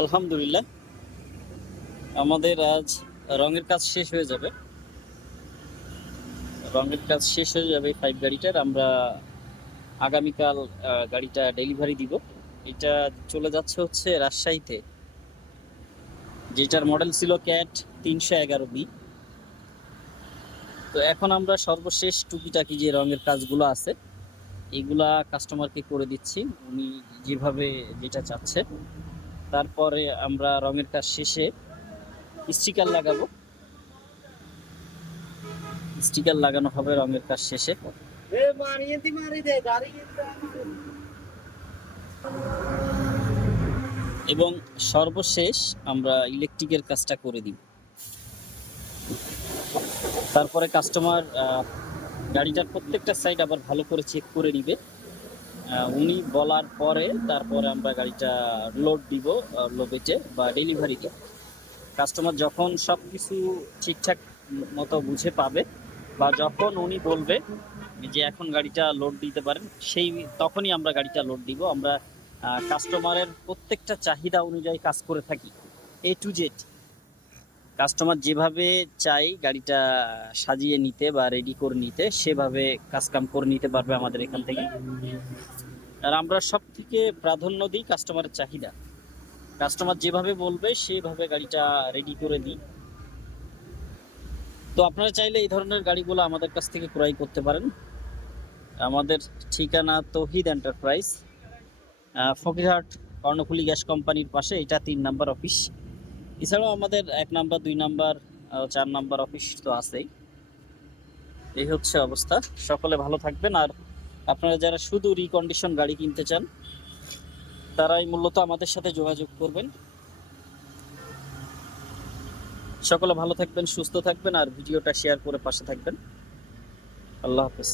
আলহামদুলিল্লাহ, আমাদের আজ রঙের কাজ শেষ হয়ে যাবে। রঙের কাজ শেষ হয়ে যাবে 5 গাড়িটার। আমরা আগামীকাল গাড়িটা ডেলিভারি দিব। এটা চলে যাচ্ছে হচ্ছে রাজশাহীতে, যেটার মডেল ছিল ক্যাট 311B। তো এখন আমরা সর্বশেষ টুকিটাকি যে রঙের কাজগুলো আছে এগুলা কাস্টমারকে করে দিচ্ছি, উনি যেভাবে যেটা চাচ্ছে। তারপরে আমরা রঙের কাজ শেষে স্টিকার লাগাবো। স্টিকার লাগানো হবে রঙের কাজ শেষে। এবং সর্বশেষ আমরা ইলেকট্রিকের কাজটা করে দিব। তারপরে কাস্টমার গাড়িটার প্রত্যেকটা সাইড আবার ভালো করে চেক করে নিবে। উনি বলার পরে তারপরে আমরা গাড়িটা লোড দিব, লোবেটে বা ডেলিভারি দিব। কাস্টমার যখন সব কিছু ঠিকঠাক মতো বুঝে পাবে বা যখন উনি বলবে যে এখন গাড়িটা লোড দিতে পারেন, তখনই আমরা গাড়িটা লোড দিব। আমরা কাস্টমারের প্রত্যেকটা চাহিদা অনুযায়ী কাজ করে থাকি, A to Z। কাস্টমার যেভাবে চাই গাড়িটা সাজিয়ে নিতে বা রেডি করে নিতে, সেভাবে কাজকাম করে নিতে পারবে আমাদের এখান থেকে। আর আমরা সব থেকে প্রাধান্য দিই কাস্টমারের চাহিদা। কাস্টমার যেভাবে বলবে সেভাবে গাড়িটা রেডি করে দিই। তো আপনারা চাইলে এই ধরনের গাড়িগুলো আমাদের কাছ থেকে ক্রয় করতে পারেন। আমাদের ঠিকানা তৌহিদ এন্টারপ্রাইজ, ফকিরহাট কর্ণফুলী গ্যাস কোম্পানির পাশে। এটা 3 নাম্বার অফিস। এছাড়াও আমাদের 1 নাম্বার, 2 নাম্বার, 4 নাম্বার অফিস তো আছেই। এই হচ্ছে অবস্থা। সকলে ভালো থাকবেন। আর আপনারা যারা শুধু রিকন্ডিশন গাড়ি কিনতে চান তারাই মূলত আমাদের সাথে যোগাযোগ করবেন। সকলে ভালো থাকবেন, সুস্থ থাকবেন, আর ভিডিওটা শেয়ার করে পাশে থাকবেন। আল্লাহ হাফেজ।